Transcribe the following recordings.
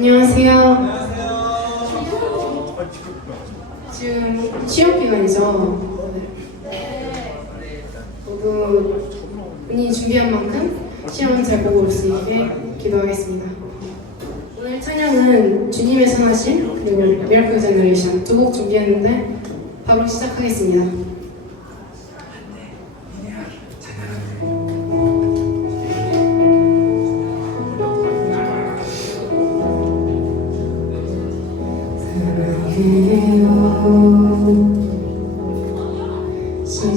안녕하세요. 지금 시험 기간이죠. 모두 본인이 준비한 만큼 시험을 잘 보고 올 수 있게 기도하겠습니다. 오늘 찬양은 주님의 선하심 그리고 미라클 제너레이션 두 곡 준비했는데 바로 시작하겠습니다.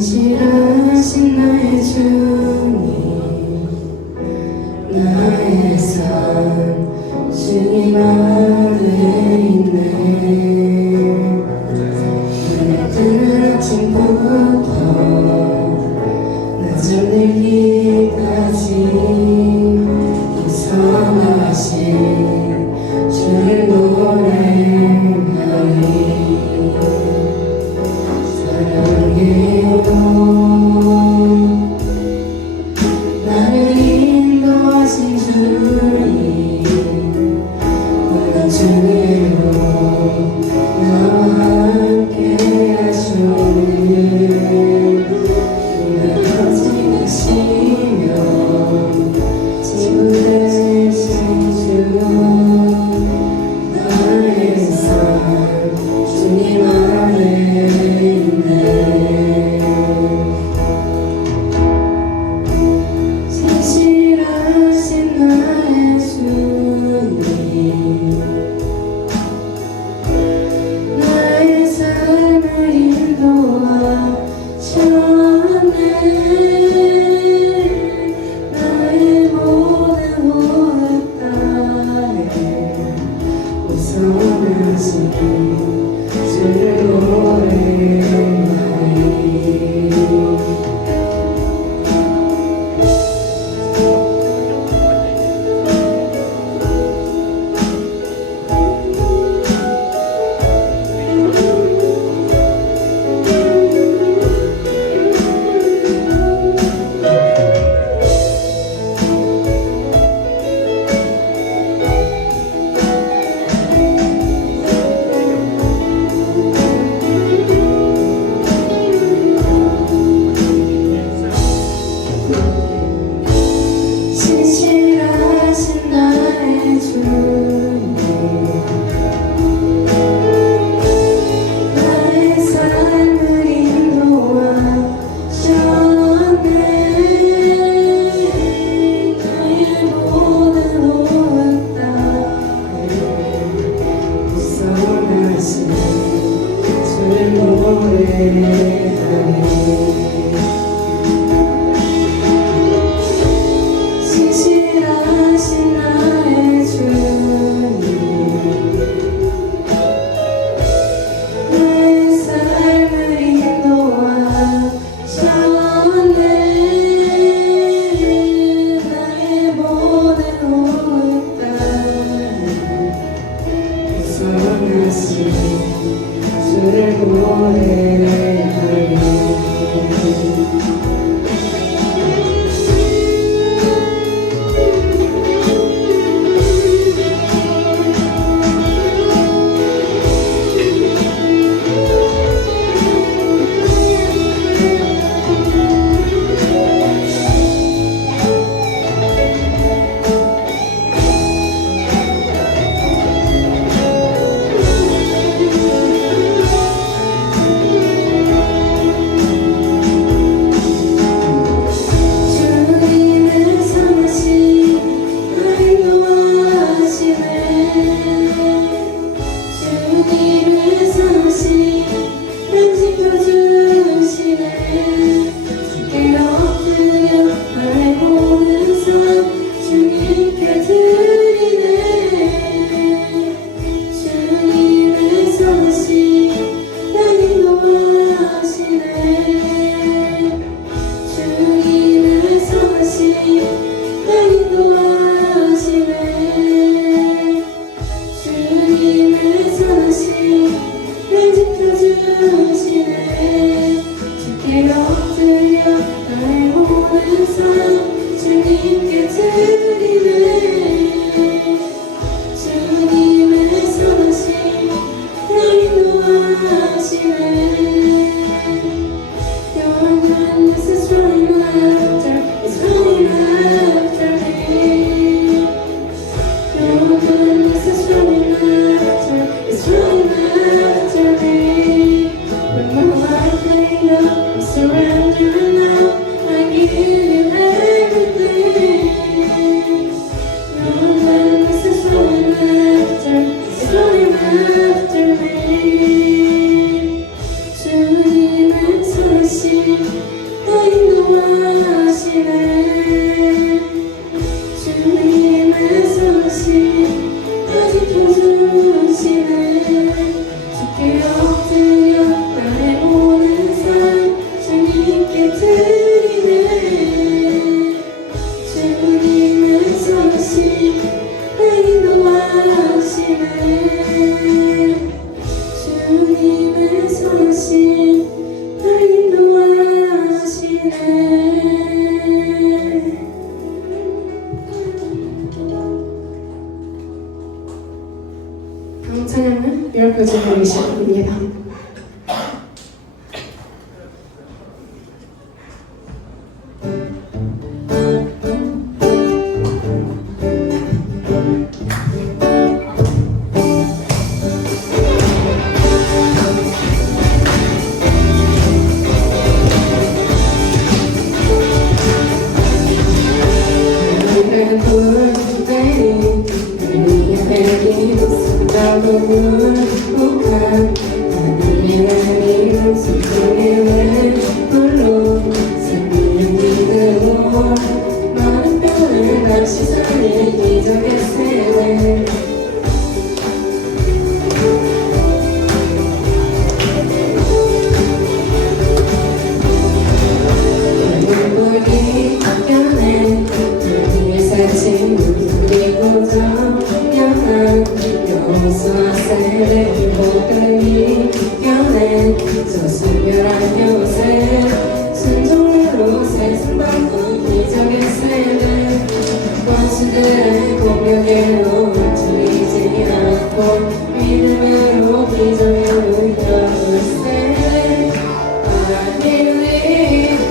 신실하신 나의 주님, 나의 삶 주님 안에 있네. 오늘 아침부터 낮잠 들기까지 선하신 주를 노래하니 나를 인도하신 주님, 오늘 주님으로 날 지켜주시네 주께 엎드려 나의 모든 삶 주님께 드리네 주님의 손신 날 인도하시네 주님의 손신 날 인도하시네 다음 찬양은 미라클 제너레이션입니다. 원수들의 공격에도 움직이지 않고 믿음으로 기적을 이끌어올세 I believe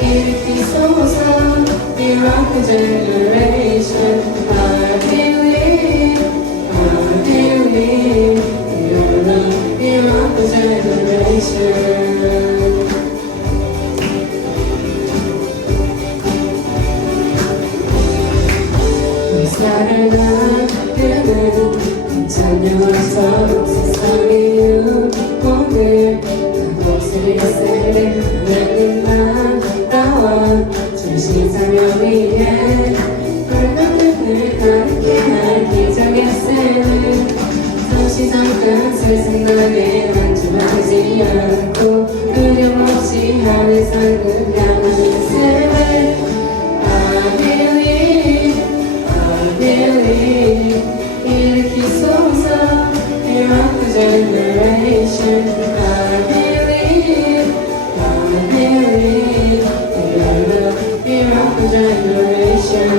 일으키소서 Miracle Generation I believe Your love Miracle Generation 나를 나르는 찬양하서 세상의 유혹을 그곳을 세례 하나님만 나와 주신 사명 위에 불가능을 가르게 할 기적의 세례 잠시 잠깐 세상에 만족하지 않고 두려움 없이 하늘 상급 향하는 세례 I believe 일으키소서 Miracle Generation I believe Your love Miracle Generation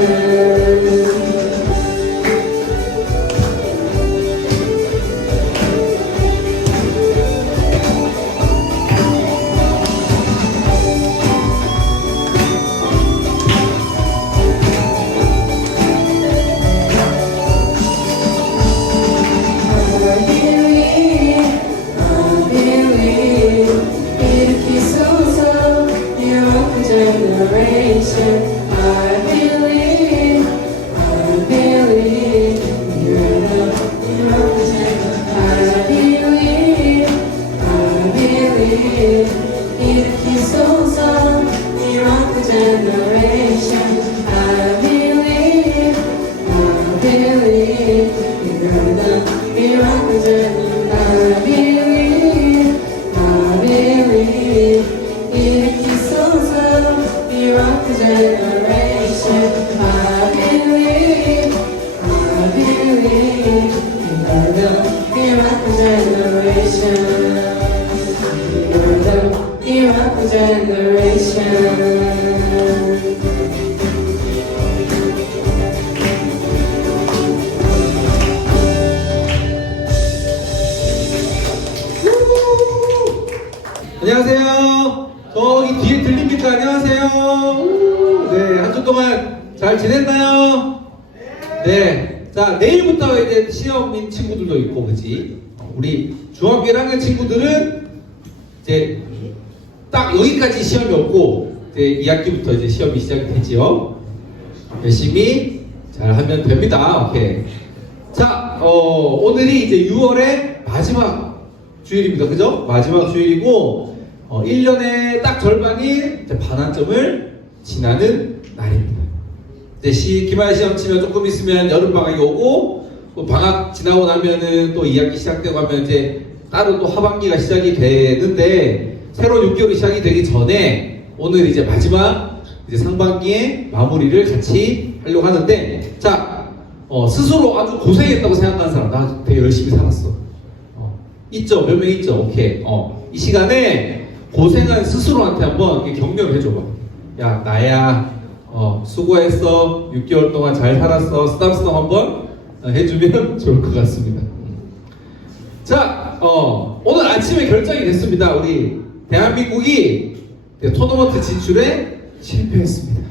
안녕하세요. 저기 뒤에 들립니까? 안녕하세요. 네, 한 주 동안 잘 지냈나요? 네. 자, 내일부터 이제 시험인 친구들도 있고, 그치? 우리 중학교 1학년 친구들은 이제 딱 여기까지 시험이 없고, 이제 2학기부터 이제 시험이 시작이 되지요. 열심히 잘 하면 됩니다. 오케이. 자, 오늘이 이제 6월의 마지막 주일입니다. 그죠? 마지막 주일이고, 1년의 딱 절반이 이제 반환점을 지나는 날입니다. 이제 기말 시험 치면 조금 있으면 여름 방학이 오고 또 방학 지나고 나면은 또 2학기 시작되고 하면 이제 따로 또 하반기가 시작이 되는데 새로운 6개월이 시작이 되기 전에 오늘 이제 마지막 이제 상반기에 마무리를 같이 하려고 하는데 자 스스로 아주 고생했다고 생각하는 사람 나 되게 열심히 살았어 있죠? 몇 명 있죠? 오케이 이 시간에 고생한 스스로한테 한번 이렇게 격려를 해줘봐 야 나야 수고했어 6개월 동안 잘 살았어 쓰담쓰담 한번 해주면 좋을 것 같습니다 자 오늘 아침에 결정이 됐습니다 우리 대한민국이 토너먼트 진출에 실패했습니다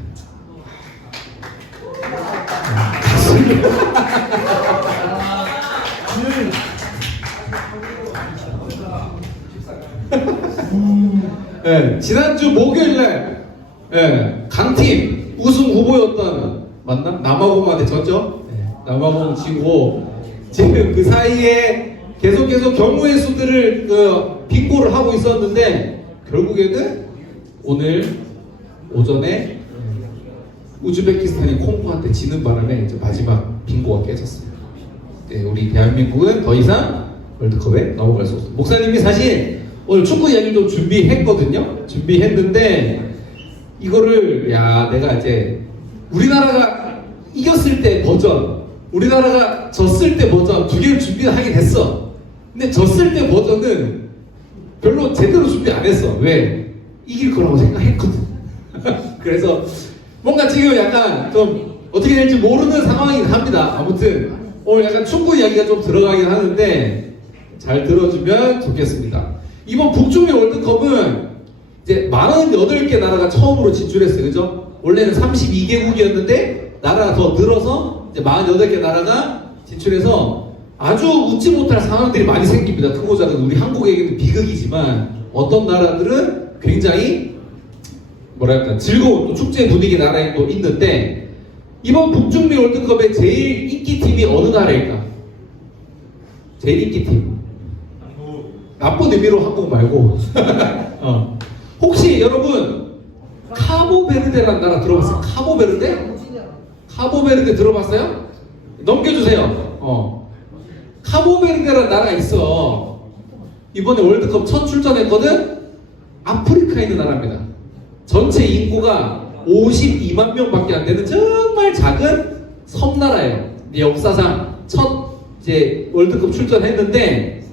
네, 지난주 목요일날 강팀 우승 후보였던 맞나? 남아공한테 졌죠? 네, 남아공 지고 지금 그 사이에 계속 경우의 수들을 빙고를 하고 있었는데 결국에는 오늘 오전에 우즈베키스탄이 콩고한테 지는 바람에 이제 마지막 빙고가 깨졌어요. 네, 우리 대한민국은 더 이상 월드컵에 넘어갈 수 없어요. 목사님이 사실 오늘 축구 이야기를 좀 준비했거든요. 준비했는데 이거를 내가 이제 우리나라가 이겼을 때 버전, 우리나라가 졌을 때 버전 두 개를 준비를 하게 됐어. 근데 졌을 때 버전은 별로 제대로 준비 안 했어. 왜? 이길 거라고 생각했거든. 그래서 뭔가 지금 약간 좀 어떻게 될지 모르는 상황이긴 합니다. 아무튼 오늘 약간 축구 이야기가 좀 들어가긴 하는데 잘 들어주면 좋겠습니다. 이번 북중미 월드컵은 이제 48개 나라가 처음으로 진출했어요. 그죠? 원래는 32개국이었는데 나라가 더 늘어서 이제 48개 나라가 진출해서 아주 웃지 못할 상황들이 많이 생깁니다. 크고 작은 우리 한국에게는 비극이지만 어떤 나라들은 굉장히 뭐랄까 즐거운 또 축제 분위기 나라에 또 있는데 이번 북중미 월드컵의 제일 인기팀이 어느 나라일까? 제일 인기팀 나쁜 의미로 한국 말고 혹시 여러분 카보베르데라는 나라 들어봤어요? 카보베르데? 카보베르데 들어봤어요? 넘겨주세요. 카보베르데라는 나라가 있어. 이번에 월드컵 첫 출전했거든? 아프리카에 있는 나라입니다. 전체 인구가 52만 명밖에 안 되는 정말 작은 섬나라예요. 역사상 첫 이제 월드컵 출전했는데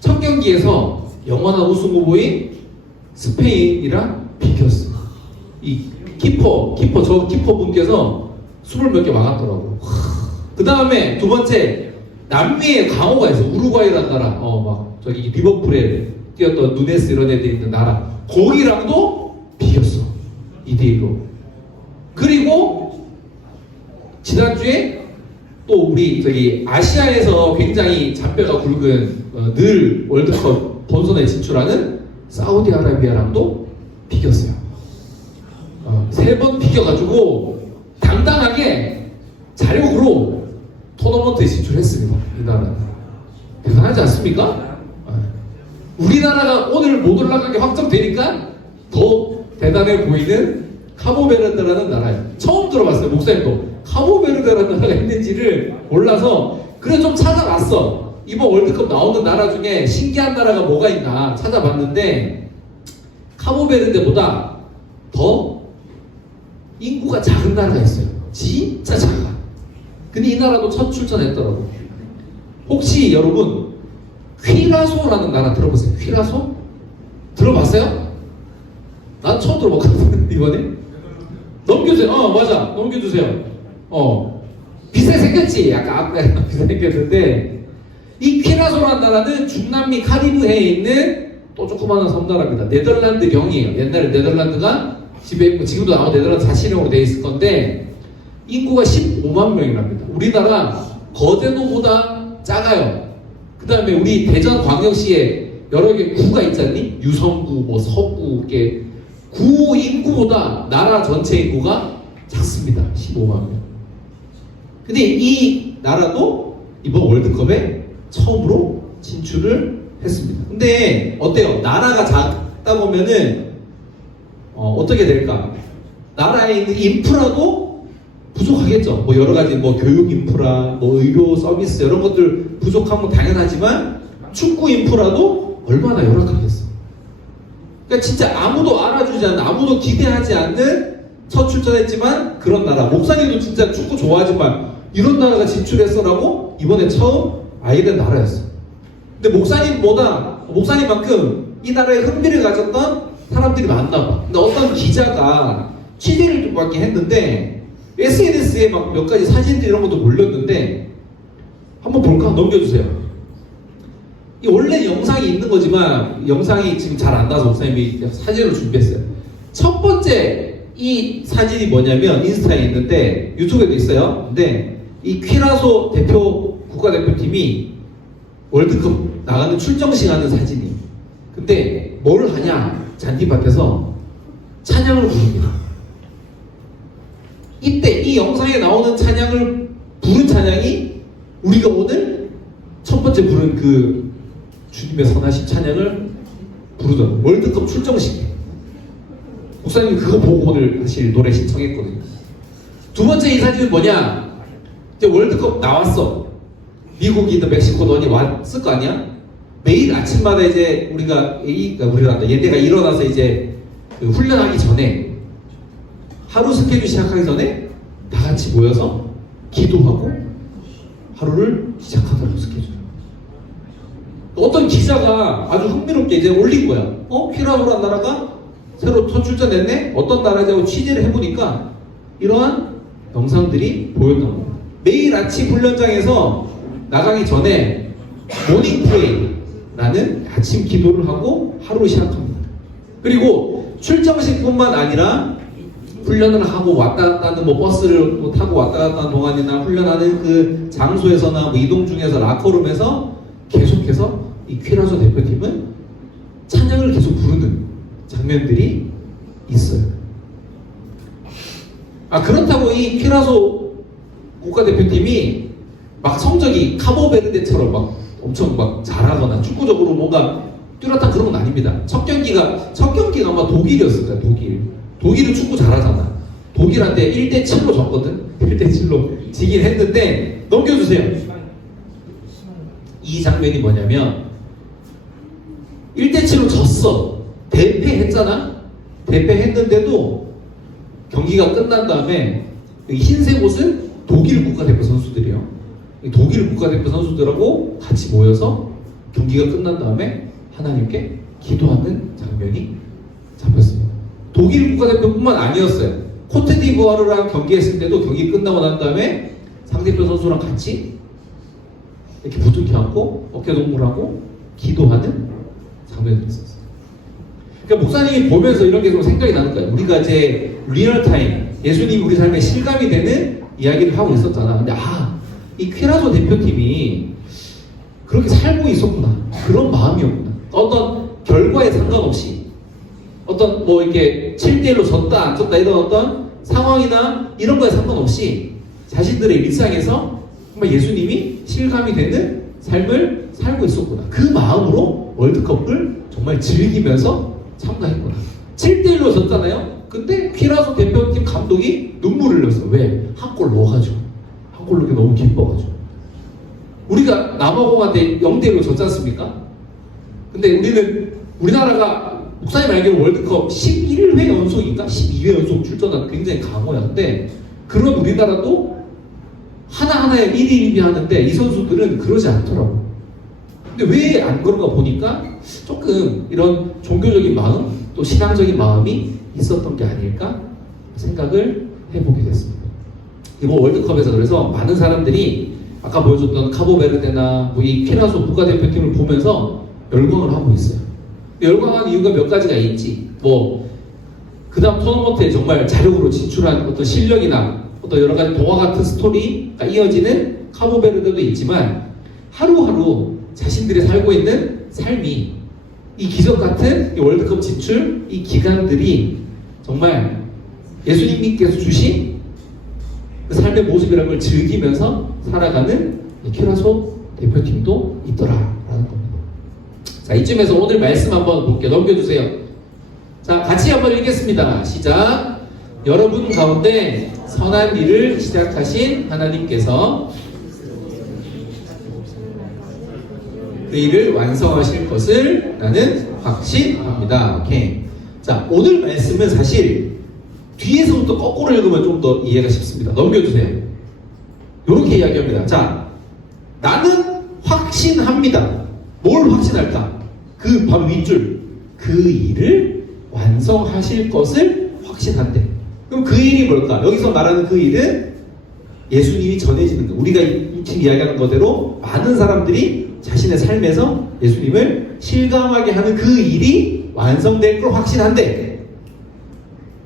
첫 경기에서 영원한 우승 후보인 스페인이랑 비겼어요. 이 키퍼 분께서 20몇 개 막았더라고. 그 다음에 두 번째 남미에 강호가 있어. 우루과이라는 나라. 막 저기 리버풀에 뛰었던 누네스 이런 애들이 있는 나라. 거기랑도 비겼어. 2대1로. 그리고 지난주에 또 우리 저기 아시아에서 굉장히 잔뼈가 굵은 늘 월드컵 본선에 진출하는 사우디아라비아랑도 비겼어요. 3번 비겨가지고 당당하게 자력으로 토너먼트에 진출했습니다. 이 나라는 대단하지 않습니까? 우리나라가 오늘 못 올라가게 확정되니까 더 대단해 보이는 카보베르데라는 나라예요. 처음 들어봤어요. 목사님도 카보베르데라는 나라가 있는지를 몰라서 그래 좀 찾아봤어. 이번 월드컵 나오는 나라 중에 신기한 나라가 뭐가 있나 찾아봤는데 카보베르데보다 더 인구가 작은 나라가 있어요. 진짜 작아. 근데 이 나라도 첫 출전했더라고. 혹시 여러분 퀴라소라는 나라 들어보세요. 퀴라소? 들어봤어요? 난 처음 들어봤거든. 이번에 넘겨주세요. 맞아. 넘겨주세요. 비슷하게 생겼지. 약간 앞에 비슷하게 생겼는데 이 퀴라소라는 나라는 중남미 카리브해에 있는 또 조그마한 섬나라입니다. 네덜란드 경이에요. 옛날에 네덜란드가 지배했고 지금도 아마 네덜란드 자치령으로 되어 있을 건데 인구가 15만 명이랍니다. 우리나라 거제도보다 작아요. 그 다음에 우리 대전광역시에 여러 개 구가 있잖니? 유성구, 뭐 서구, 이렇게 구 인구보다 나라 전체 인구가 작습니다. 15만 명. 근데 이 나라도 이번 월드컵에 처음으로 진출을 했습니다. 근데 어때요? 나라가 작다 보면은 어떻게 될까? 나라에 있는 인프라도 부족하게 하겠죠. 뭐 여러 가지 뭐 교육 인프라, 뭐 의료 서비스 이런 것들 부족한 건 당연하지만 축구 인프라도 얼마나 열악하겠어. 그러니까 진짜 아무도 알아주지 않는, 아무도 기대하지 않는 첫 출전했지만 그런 나라. 목사님도 진짜 축구 좋아하지만 이런 나라가 진출했어라고 이번에 처음 알게 된 나라였어. 근데 목사님만큼 이 나라에 흥미를 가졌던 사람들이 많나 봐. 근데 어떤 기자가 취재를 좀 받긴 했는데 SNS에 막 몇 가지 사진들 이런 것도 올렸는데 한번 볼까? 넘겨주세요. 이 원래 영상이 있는 거지만 영상이 지금 잘 안 나와서 목사님이 사진으로 준비했어요. 첫 번째 이 사진이 뭐냐면 인스타에 있는데 유튜브에도 있어요. 근데 이 퀴라소 국가대표팀이 월드컵 나가는 출정식 하는 사진이. 근데 뭘 하냐? 잔디밭에서 찬양을 부릅니다. 이때 이 영상에 나오는 찬양을 부른 찬양이 우리가 오늘 첫 번째 부른 그 주님의 선하신 찬양을 부르던 월드컵 출정식. 목사님이 그거 보고 오늘 사실 노래 신청했거든요. 두 번째 이 사진은 뭐냐? 이제 월드컵 나왔어. 미국이든 멕시코든 어디 왔을 거 아니야? 매일 아침마다 이제 얘네가 일어나서 이제 그 훈련하기 전에 하루 스케줄 시작하기 전에 다 같이 모여서 기도하고 하루를 시작하더라고 스케줄. 어떤 기자가 아주 흥미롭게 이제 올린 거야. 퀴라소란 나라가 새로 첫 출전했네? 어떤 나라지 하고 취재를 해보니까 이러한 영상들이 보였던 거야. 매일 아침 훈련장에서 나가기 전에 모닝프레이라는 아침 기도를 하고 하루 시작합니다. 그리고 출정식뿐만 아니라 훈련을 하고 왔다 갔다 하는 뭐 버스를 타고 왔다 갔다 하는 동안이나 훈련하는 그 장소에서나 뭐 이동 중에서 라커룸에서 계속해서 이 퀴라소 대표팀은 찬양을 계속 부르는 장면들이 있어요. 그렇다고 이 퀴라소 국가대표팀이 막 성적이 카보베르데처럼 막 엄청 막 잘하거나 축구적으로 뭔가 뚜렷한 그런 건 아닙니다. 첫 경기가 아마 독일이었을 거야. 독일은 축구 잘하잖아. 독일한테 1대7로 졌거든. 1대7로 지긴 했는데 넘겨주세요. 이 장면이 뭐냐면 1대7로 졌어. 대패했잖아. 대패했는데도 경기가 끝난 다음에 흰색 옷은 독일 국가대표 선수들이요. 독일 국가대표 선수들하고 같이 모여서 경기가 끝난 다음에 하나님께 기도하는 장면이 잡혔습니다. 독일 국가대표뿐만 아니었어요. 코트디부아르랑 경기했을 때도 경기 끝나고 난 다음에 상대편 선수랑 같이 이렇게 부둥켜 안고 어깨동무하고 기도하는 장면이 있었어요. 그러니까 목사님이 보면서 이런 게 좀 생각이 나는 거예요. 우리가 이제 리얼타임 예수님이 우리 삶에 실감이 되는 이야기를 하고 있었잖아. 근데 이 퀴라소 대표팀이 그렇게 살고 있었구나. 그런 마음이었구나. 어떤 결과에 상관없이 어떤 뭐 이렇게 7대1로 졌다 안 졌다 이런 어떤 상황이나 이런 거에 상관없이 자신들의 일상에서 정말 예수님이 실감이 되는 삶을 살고 있었구나. 그 마음으로 월드컵을 정말 즐기면서 참가했구나. 7대1로 졌잖아요. 근데 퀴라소 대표팀 감독이 눈물을 흘렸어. 왜? 한 골 넣어가지고. 한 골 넣기 너무 기뻐가지고. 우리가 남아공한테 0대1로 졌지 않습니까? 근데 우리나라가 목사님 알기로 월드컵 11회 연속인가? 12회 연속 출전한 굉장히 강호였는데 그런 우리나라도 하나하나에 1위 2위 하는데 이 선수들은 그러지 않더라고. 근데 왜 안 그런가 보니까 조금 이런 종교적인 마음 또 신앙적인 마음이 있었던 게 아닐까 생각을 해보게 됐습니다. 이번 월드컵에서 그래서 많은 사람들이 아까 보여줬던 카보베르데나 뭐 이 퀴라소 국가대표팀을 보면서 열광을 하고 있어요. 열광하는 이유가 몇 가지가 있지. 뭐 그 다음 토너먼트에 정말 자력으로 진출한 어떤 실력이나 어떤 여러 가지 동화 같은 스토리가 이어지는 카보베르데도 있지만 하루하루 자신들이 살고 있는 삶이 이 기적 같은 이 월드컵 진출 이 기간들이 정말 예수님께서 주신 그 삶의 모습이라는 걸 즐기면서 살아가는 이 퀴라소 대표팀도 있더라라는 겁니다. 자, 이쯤에서 오늘 말씀 한번 볼게요. 넘겨주세요. 자, 같이 한번 읽겠습니다. 시작. 여러분 가운데 선한 일을 시작하신 하나님께서 그 일을 완성하실 것을 나는 확신합니다. 오케이. 자, 오늘 말씀은 사실 뒤에서부터 거꾸로 읽으면 좀 더 이해가 쉽습니다. 넘겨주세요. 이렇게 이야기합니다. 자, 나는 확신합니다. 뭘 확신할까? 그 바로 윗줄. 그 일을 완성하실 것을 확신한대. 그럼 그 일이 뭘까? 여기서 말하는 그 일은 예수님이 전해지는 거. 우리가 지금 이야기하는 거대로 많은 사람들이 자신의 삶에서 예수님을 실감하게 하는 그 일이 완성될 걸 확신한대.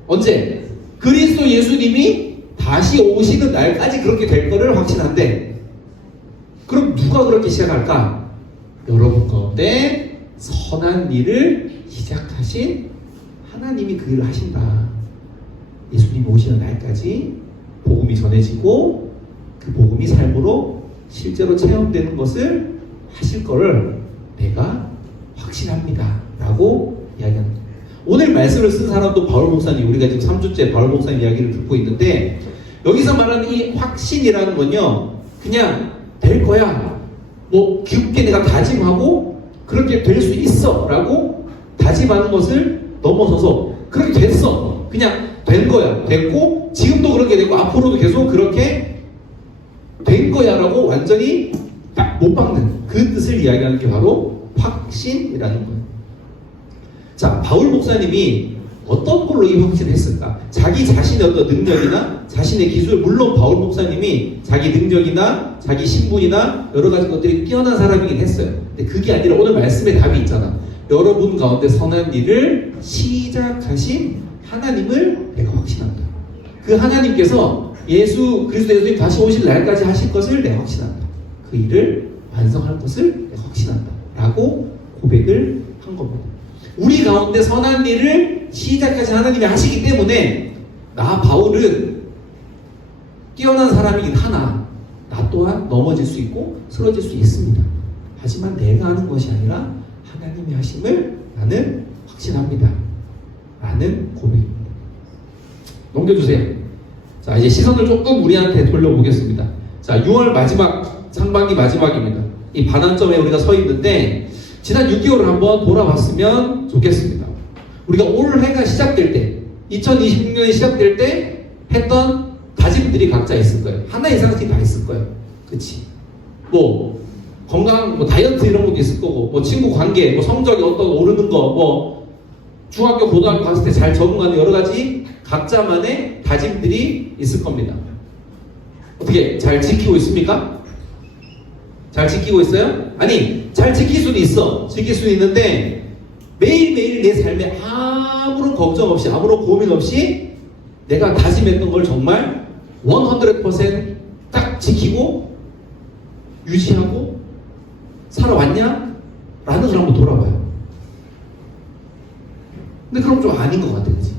언제? 그리스도 예수님이 다시 오시는 날까지 그렇게 될 거를 확신한대. 그럼 누가 그렇게 시작할까? 여러분 가운데 선한 일을 시작하신 하나님이 그 일을 하신다. 예수님이 오시는 날까지 복음이 전해지고 그 복음이 삶으로 실제로 체험되는 것을 하실 거를 내가 확신합니다. 라고 이야기하는 거예요. 오늘 말씀을 쓴 사람도 바울 목사님, 우리가 지금 3주째 바울 목사님 이야기를 듣고 있는데 여기서 말하는 이 확신이라는 건요, 그냥 될 거야. 뭐 깊게 내가 다짐하고 그렇게 될 수 있어 라고 다짐하는 것을 넘어서서 그렇게 됐어. 그냥 된 거야. 됐고 지금도 그렇게 되고 앞으로도 계속 그렇게 된 거야 라고 완전히 딱 못 박는 그 뜻을 이야기하는 게 바로 확신이라는 거예요. 자, 바울 목사님이 어떤 걸로 이 확신을 했을까? 자기 자신의 어떤 능력이나 자신의 기술, 물론 바울 목사님이 자기 능력이나 자기 신분이나 여러 가지 것들이 뛰어난 사람이긴 했어요. 근데 그게 아니라 오늘 말씀에 답이 있잖아. 여러분 가운데 선한 일을 시작하신 하나님을 내가 확신한다. 그 하나님께서 그리스도 예수님 다시 오실 날까지 하실 것을 내가 확신한다. 그 일을 완성할 것을 내가 확신한다. 라고 고백을 한 겁니다. 우리 가운데 선한 일을 시작하신 하나님이 하시기 때문에 나 바울은 뛰어난 사람이긴 하나 나 또한 넘어질 수 있고 쓰러질 수 있습니다. 하지만 내가 하는 것이 아니라 하나님이 하심을 나는 확신합니다. 라는 고백입니다. 넘겨주세요. 자, 이제 시선을 조금 우리한테 돌려보겠습니다. 자, 6월 상반기 마지막입니다. 이 반환점에 우리가 서 있는데 지난 6개월을 한번 돌아봤으면 좋겠습니다. 우리가 올해가 시작될 때 2026년이 시작될 때 했던 다짐들이 각자 있을 거예요. 하나 이상씩 다 있을 거예요. 그치? 뭐 건강, 뭐 다이어트 이런 것도 있을 거고, 뭐 친구 관계, 뭐 성적이 어떤 오르는 거, 뭐 중학교, 고등학교 갔을 때 잘 적응하는 여러 가지 각자만의 다짐들이 있을 겁니다. 어떻게 잘 지키고 있습니까? 잘 지키고 있어요? 아니, 잘 지킬 수는 있어. 지킬 수는 있는데 매일매일 내 삶에 아무런 걱정 없이, 아무런 고민 없이 내가 다짐했던 걸 정말 100%딱 지키고 유지하고 살아왔냐? 라는 걸 한번 돌아봐요. 근데 그럼 좀 아닌 것 같아, 그치?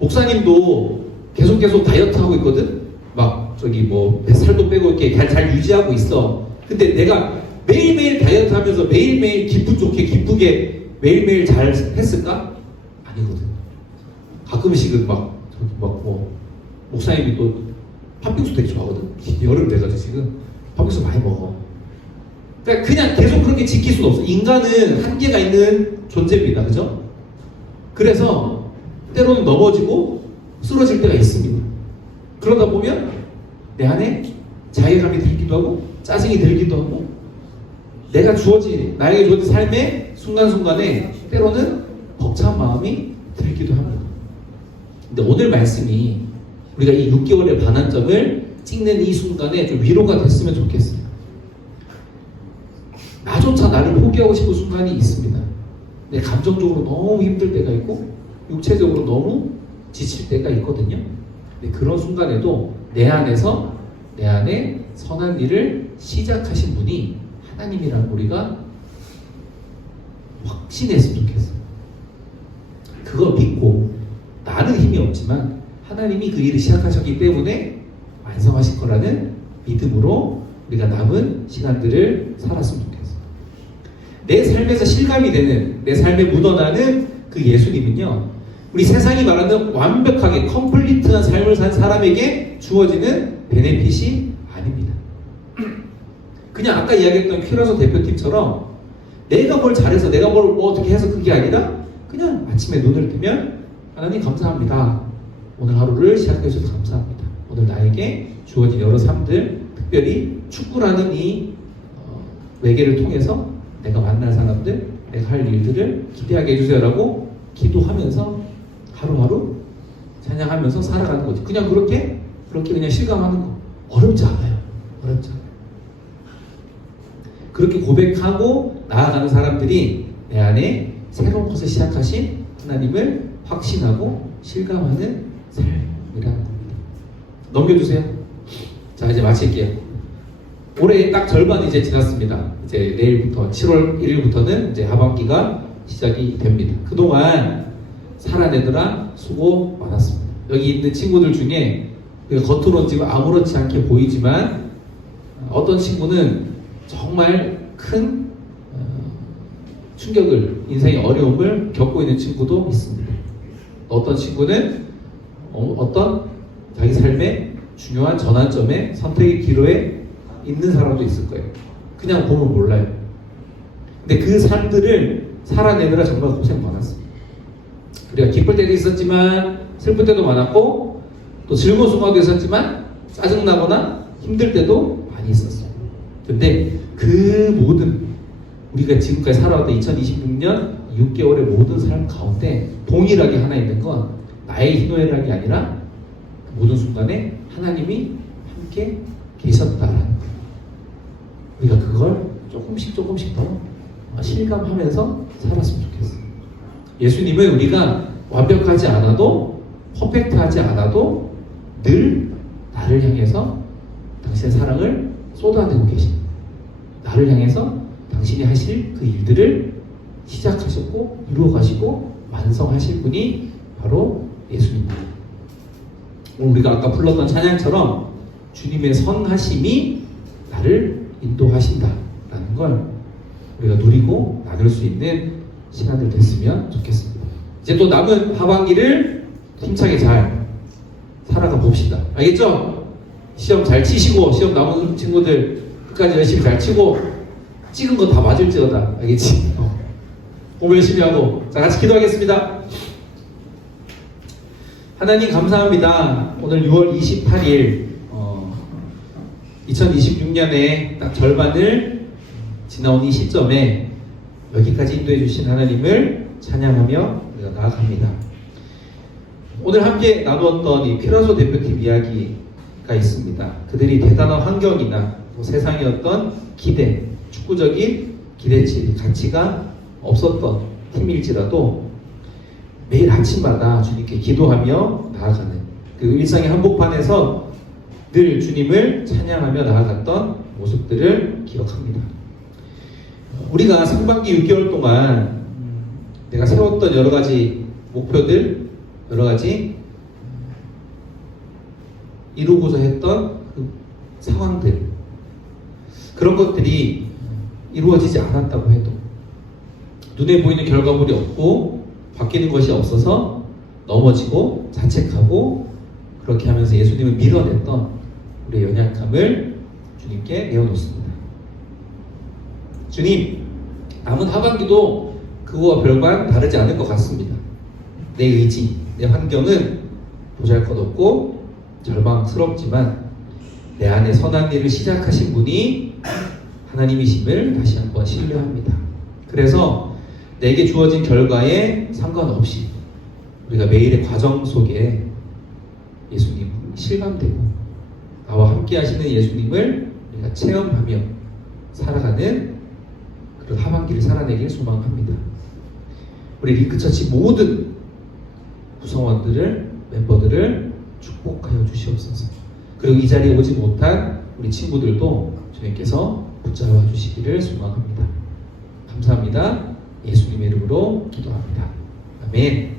목사님도 계속 다이어트 하고 있거든? 막, 살도 빼고 이렇게 잘 유지하고 있어. 근데 내가 매일매일 다이어트 하면서 매일매일 기분 좋게, 기쁘게 매일매일 잘 했을까? 아니거든. 가끔씩은 목사님이 또 팥빙수 되게 좋아하거든? 여름 돼가지고 지금 팥빙수 많이 먹어. 그러니까 그냥 계속 그렇게 지킬 수는 없어. 인간은 한계가 있는 존재입니다. 그죠? 그래서 때로는 넘어지고 쓰러질 때가 있습니다. 그러다 보면 내 안에 자괴감이 들기도 하고 짜증이 들기도 하고 나에게 주어진 삶의 순간순간에 때로는 벅찬 마음이 들기도 합니다. 근데 오늘 말씀이 우리가 이 6개월의 반환점을 찍는 이 순간에 좀 위로가 됐으면 좋겠어요. 나조차 나를 포기하고 싶은 순간이 있습니다. 내 감정적으로 너무 힘들 때가 있고 육체적으로 너무 지칠 때가 있거든요. 근데 그런 순간에도 내 안에 선한 일을 시작하신 분이 하나님이라는 우리가 확신했으면 좋겠어요. 그걸 믿고 나는 힘이 없지만 하나님이 그 일을 시작하셨기 때문에 완성하실 거라는 믿음으로 우리가 남은 시간들을 살았으면 좋겠어요. 내 삶에서 실감이 되는, 내 삶에 묻어나는 그 예수님은요, 우리 세상이 말하는 완벽하게 컴플리트한 삶을 산 사람에게 주어지는 베네핏이 아닙니다. 그냥 아까 이야기했던 큐라소 대표팀처럼 내가 뭘 잘해서 내가 뭘 어떻게 해서 그게 아니라 그냥 아침에 눈을 뜨면 하나님 감사합니다. 오늘 하루를 시작해 주셔서 감사합니다. 오늘 나에게 주어진 여러 삶들, 특별히 축구라는 이 외계를 통해서 내가 만날 사람들, 내가 할 일들을 기대하게 해주세요라고 기도하면서 하루하루 찬양하면서 살아가는 거지. 그냥 그렇게 그냥 실감하는 거. 어렵지 않아요. 어렵지 않아요. 그렇게 고백하고 나아가는 사람들이 내 안에 새로운 것을 시작하신 하나님을 확신하고 실감하는 삶이라는 겁니다. 넘겨주세요. 자, 이제 마칠게요. 올해 딱 절반이 이제 지났습니다. 이제 내일부터 7월 1일부터는 이제 하반기가 시작이 됩니다. 그동안 살아내느라 수고 많았습니다. 여기 있는 친구들 중에 겉으로는 지금 아무렇지 않게 보이지만 어떤 친구는 정말 큰 충격을, 인생의 어려움을 겪고 있는 친구도 있습니다. 어떤 친구는 어떤 자기 삶의 중요한 전환점에 선택의 기로에 있는 사람도 있을 거예요. 그냥 보면 몰라요. 근데 그 삶들을 살아내느라 정말 고생 많았습니다. 우리가 기쁠 때도 있었지만 슬플 때도 많았고 또 즐거운 순간도 있었지만 짜증나거나 힘들 때도 많이 있었어요. 근데 그 모든 우리가 지금까지 살아왔던 2026년 6개월의 모든 삶 가운데 동일하게 하나 있는 건 나의 희노애락이 아니라 그 모든 순간에 하나님이 함께 계셨다라는 거예요. 우리가 그걸 조금씩 더 실감하면서 살았으면 좋겠어요. 예수님은 우리가 완벽하지 않아도 퍼펙트하지 않아도 늘 나를 향해서 당신의 사랑을 쏟아내고 계십니다. 나를 향해서 당신이 하실 그 일들을 시작하셨고 이루어가시고 완성하실 분이 바로 예수님입니다. 우리가 아까 불렀던 찬양처럼 주님의 선하심이 나를 인도하신다라는 걸 우리가 누리고 나눌 수 있는 시간들 됐으면 좋겠습니다. 이제 또 남은 하반기를 힘차게 잘 살아가 봅시다. 알겠죠? 시험 잘 치시고 시험 남은 친구들 끝까지 열심히 잘 치고 찍은 거 다 맞을지어다. 알겠지? 공부 열심히 하고 자 같이 기도하겠습니다. 하나님 감사합니다. 오늘 6월 28일 2026년의 딱 절반을 지나온 이 시점에 여기까지 인도해 주신 하나님을 찬양하며 우리가 나아갑니다. 오늘 함께 나누었던 이 큐라소 대표팀 이야기가 있습니다. 그들이 대단한 환경이나 또 세상의 어떤 기대, 축구적인 기대치, 가치가 없었던 팀일지라도 매일 아침마다 주님께 기도하며 나아가는 그 일상의 한복판에서 늘 주님을 찬양하며 나아갔던 모습들을 기억합니다. 우리가 상반기 6개월 동안 내가 세웠던 여러 가지 목표들, 여러 가지 이루고자 했던 그 상황들, 그런 것들이 이루어지지 않았다고 해도 눈에 보이는 결과물이 없고 바뀌는 것이 없어서 넘어지고 자책하고 그렇게 하면서 예수님을 밀어냈던 우리의 연약함을 주님께 내어놓습니다. 주님, 남은 하반기도 그거와 별반 다르지 않을 것 같습니다. 내 의지, 내 환경은 보잘것없고 절망스럽지만 내 안에 선한 일을 시작하신 분이 하나님이심을 다시 한번 신뢰합니다. 그래서 내게 주어진 결과에 상관없이 우리가 매일의 과정 속에 예수님 실감되고 나와 함께 하시는 예수님을 우리가 체험하며 살아가는 그런 하반기를 살아내길 소망합니다. 우리 링크처치 모든 구성원들을, 멤버들을 축복하여 주시옵소서. 그리고 이 자리에 오지 못한 우리 친구들도 주님께서 붙잡아 주시기를 소망합니다. 감사합니다. 예수님의 이름으로 기도합니다. 아멘.